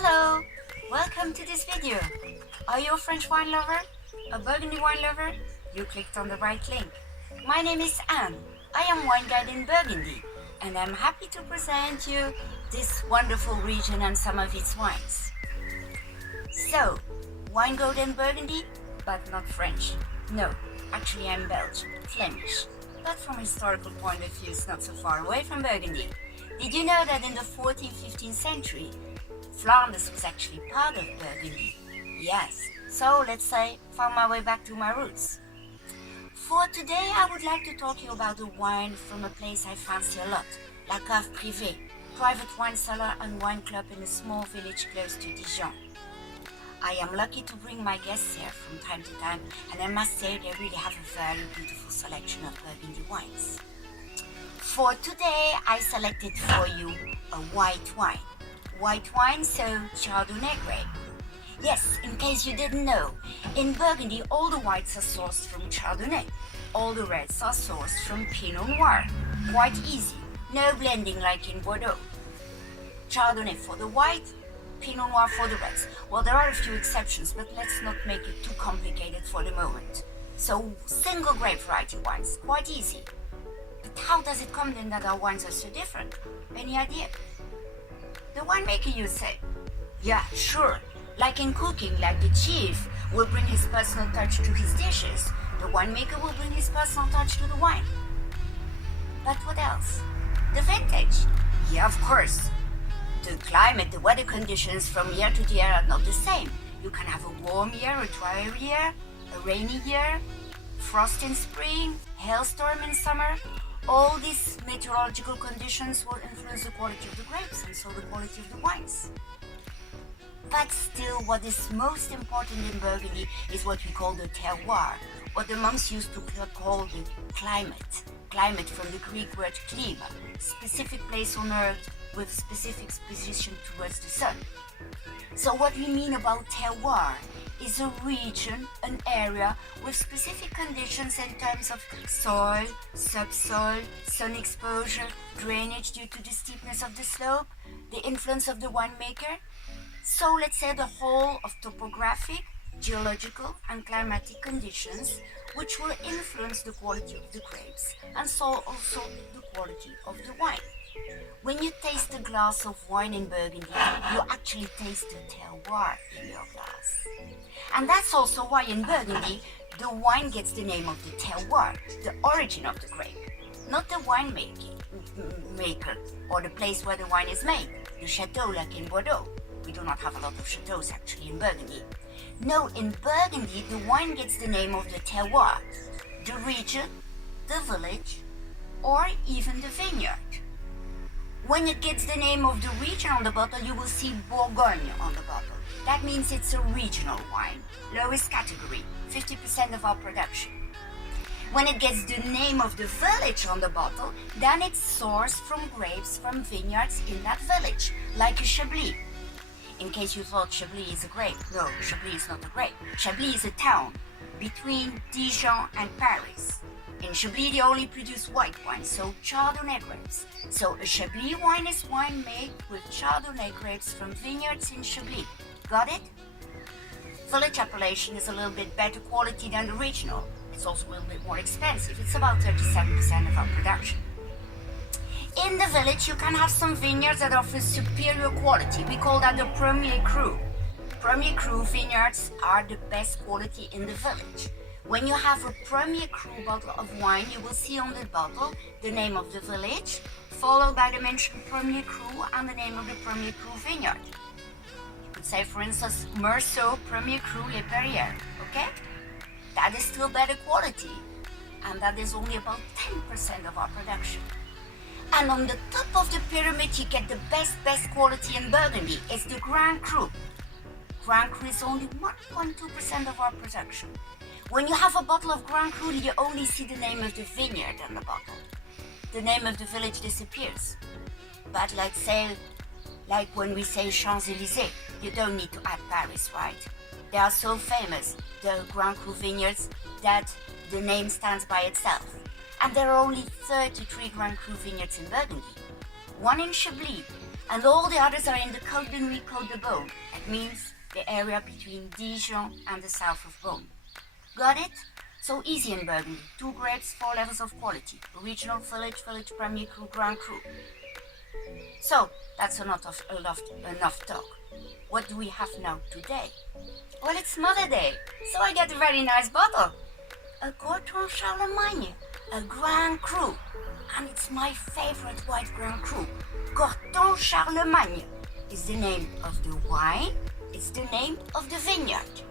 Hello! Welcome to this video. Are you a French wine lover? A Burgundy wine lover? You clicked on the right link. My name is Anne. I am wine guide in Burgundy and I'm happy to present you this wonderful region and some of its wines. So, wine guide in Burgundy, but not French. No, actually I'm Belgian, Flemish. But from a historical point of view, it's not so far away from Burgundy. Did you know that in the 14th, 15th century, Flanders was actually part of Burgundy? Yes, so let's say, found my way back to my roots. For today, I would like to talk to you about a wine from a place I fancy a lot, La Cave Privée, private wine cellar and wine club in a small village close to Dijon. I am lucky to bring my guests here from time to time, and I must say they really have a very beautiful selection of Burgundy wines. For today, I selected for you a white wine. White wine, so Chardonnay grape. Yes, in case you didn't know, in Burgundy all the whites are sourced from Chardonnay. All the reds are sourced from Pinot Noir. Quite easy, no blending like in Bordeaux. Chardonnay for the white, Pinot Noir for the reds. Well, there are a few exceptions, but let's not make it too complicated for the moment. So, single grape variety wines, quite easy. But how does it come then that our wines are so different? Any idea? The winemaker, you say? Yeah, sure. Like in cooking, like the chef will bring his personal touch to his dishes, the winemaker will bring his personal touch to the wine. But what else? The vintage? Yeah, of course. The climate, the weather conditions from year to year are not the same. You can have a warm year, a dry year, a rainy year, frost in spring, hailstorm in summer. All these meteorological conditions will influence the quality of the grapes and so the quality of the wines. But still, what is most important in Burgundy is what we call the terroir, what the monks used to call the climate. Climate from the Greek word klima, specific place on earth with specific position towards the sun. So what we mean about terroir is a region, an area with specific conditions in terms of soil, subsoil, sun exposure, drainage due to the steepness of the slope, the influence of the winemaker. So let's say the whole of topographic, geological and climatic conditions which will influence the quality of the grapes and so also the quality of the wine. When you taste a glass of wine in Burgundy, you actually taste the terroir in your glass. And that's also why in Burgundy, the wine gets the name of the terroir, the origin of the grape, not the winemaker or the place where the wine is made, the chateau like in Bordeaux. We do not have a lot of chateaux actually in Burgundy. No, in Burgundy, the wine gets the name of the terroir, the region, the village, or even the vineyard. When it gets the name of the region on the bottle, you will see Bourgogne on the bottle. That means it's a regional wine, lowest category, 50% of our production. When it gets the name of the village on the bottle, then it's sourced from grapes from vineyards in that village, like a Chablis. In case you thought Chablis is a grape, no, Chablis is not a grape. Chablis is a town between Dijon and Paris. In Chablis they only produce white wine, so Chardonnay grapes. So a Chablis wine is wine made with Chardonnay grapes from vineyards in Chablis. Got it? Village appellation is a little bit better quality than the regional. It's also a little bit more expensive. It's about 37% of our production. In the village, you can have some vineyards that offer superior quality. We call that the Premier Cru. Premier Cru vineyards are the best quality in the village. When you have a Premier Cru bottle of wine, you will see on the bottle the name of the village, followed by the mentioned Premier Cru and the name of the Premier Cru vineyard. You could say, for instance, Meursault Premier Cru Les Perrières, okay? That is still better quality, and that is only about 10% of our production. And on the top of the pyramid, you get the best quality in Burgundy. It's the Grand Cru. Grand Cru is only 1.2% of our production. When you have a bottle of Grand Cru, you only see the name of the vineyard on the bottle. The name of the village disappears. But like when we say Champs-Élysées, you don't need to add Paris, right? They are so famous, the Grand Cru vineyards, that the name stands by itself. And there are only 33 Grand Cru vineyards in Burgundy. One in Chablis, And all the others are in the Côte de Nuit, Côte de Beaune. That means the area between Dijon and the south of Beaune. Got it? So easy in Burgundy. 2 grapes, 4 levels of quality. Regional, village, Premier Cru, Grand Cru. So, that's enough talk. What do we have now today? Well, it's Mother Day, so I get a very nice bottle. A Corton-Charlemagne, a Grand Cru. And it's my favorite white Grand Cru. Corton-Charlemagne is the name of the wine, it's the name of the vineyard.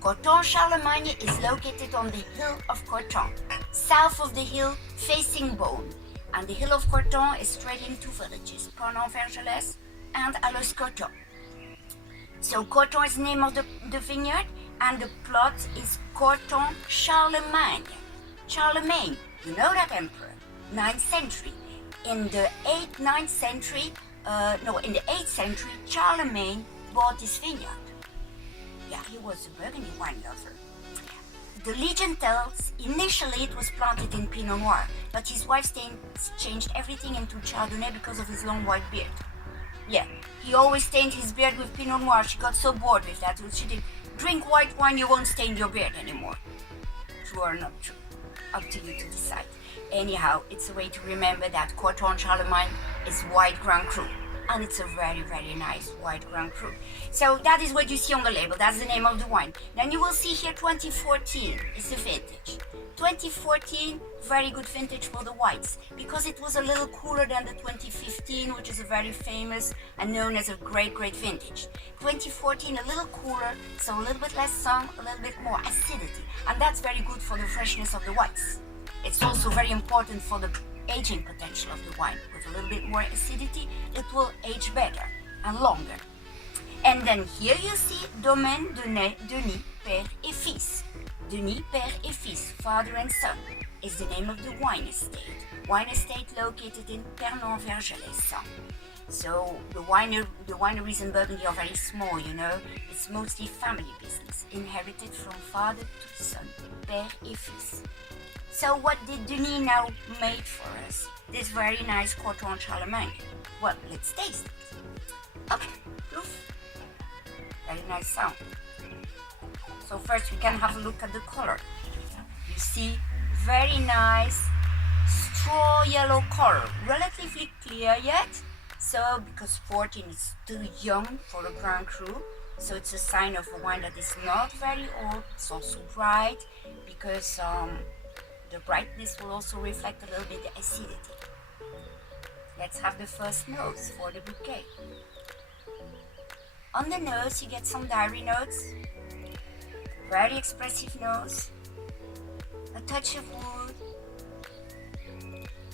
Corton-Charlemagne is located on the hill of Corton, south of the hill facing Beaune. And the hill of Corton is straight into villages, Corton-Vergelès and Allos-Corton. So Corton is the name of the vineyard, and the plot is Corton-Charlemagne. Charlemagne, you know that emperor, 9th century. In the 8th century, Charlemagne bought this vineyard. Yeah, he was a Burgundy wine lover. The legend tells initially it was planted in Pinot Noir, but his wife changed everything into Chardonnay because of his long white beard. Yeah, he always stained his beard with Pinot Noir. She got so bored with that. She did, drink white wine, you won't stain your beard anymore. True or not true? Up to you to decide. Anyhow, it's a way to remember that Corton-Charlemagne is white Grand Cru. And it's a very, very nice white Grand Cru. So that is what you see on the label. That's the name of the wine. Then you will see here 2014 is the vintage. 2014, very good vintage for the whites, because it was a little cooler than the 2015, which is a very famous and known as a great, great vintage. 2014, a little cooler, so a little bit less sun, a little bit more acidity. And that's very good for the freshness of the whites. It's also very important for the aging potential of the wine. With a little bit more acidity, it will age better and longer. And then here you see Domaine Denis, Père et Fils. Denis, Père et Fils, father and son, is the name of the wine estate. Wine estate located in Corton-Vergelès. So the wineries in Burgundy are very small, you know. It's mostly family business, inherited from father to son, Père et Fils. So what did Denis now make for us? This very nice Corton-Charlemagne. Well, let's taste it. Okay, proof. Very nice sound. So first we can have a look at the color. You see, very nice straw yellow color, relatively clear yet. So because 14 is still young for a Grand Cru, so it's a sign of a wine that is not very old. It's also bright because the brightness will also reflect a little bit the acidity. Let's have the first nose for the bouquet. On the nose you get some dairy notes, very expressive nose, a touch of wood,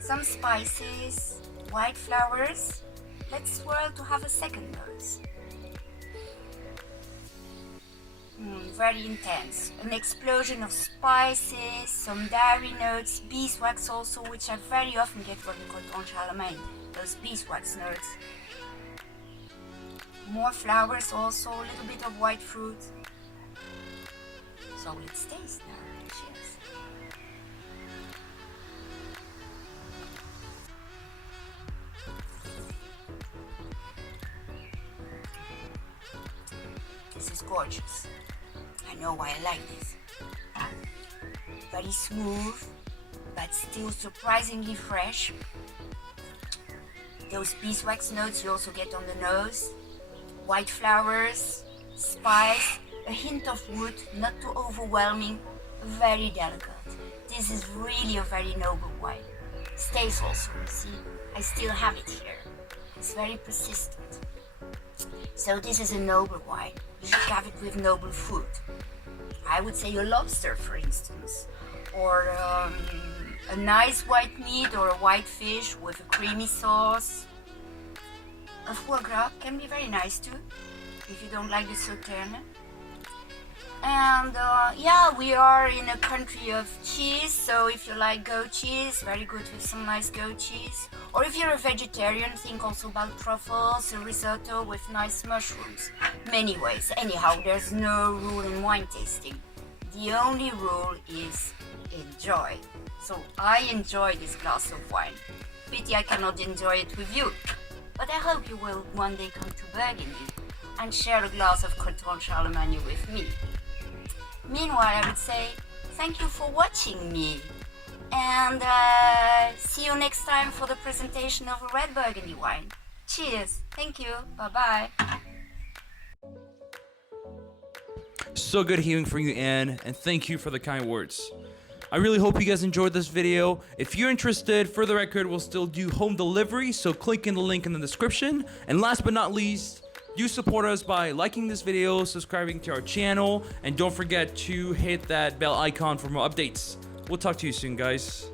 some spices, white flowers. Let's swirl to have a second nose. Very intense. An explosion of spices, some dairy notes, beeswax also, which I very often get from Corton-Charlemagne. Those beeswax notes. More flowers also, a little bit of white fruit. So let's taste now. Cheers. This is gorgeous. I know why I like this. Very smooth, but still surprisingly fresh. Those beeswax notes you also get on the nose. White flowers, spice, a hint of wood, not too overwhelming, very delicate. This is really a very noble wine. Stays also, you see, I still have it here. It's very persistent. So this is a noble wine. You should have it with noble food. I would say a lobster, for instance, or a nice white meat or a white fish with a creamy sauce. A foie gras can be very nice too, if you don't like the sauterne. And yeah, we are in a country of cheese, so if you like goat cheese, very good with some nice goat cheese. Or if you're a vegetarian, think also about truffles, a risotto with nice mushrooms. Many ways. Anyhow, there's no rule in wine tasting. The only rule is enjoy. So I enjoy this glass of wine. Pity I cannot enjoy it with you. but I hope you will one day come to Burgundy and share a glass of Corton-Charlemagne with me. Meanwhile, I would say thank you for watching me, and see you next time for the presentation of a red Burgundy wine. Cheers, thank you, bye-bye. So good hearing from you, Anne, and thank you for the kind words. I really hope you guys enjoyed this video. If you're interested, for the record, we'll still do home delivery, so click in the link in the description. And last but not least, do support us by liking this video, subscribing to our channel, and don't forget to hit that bell icon for more updates. We'll talk to you soon, guys.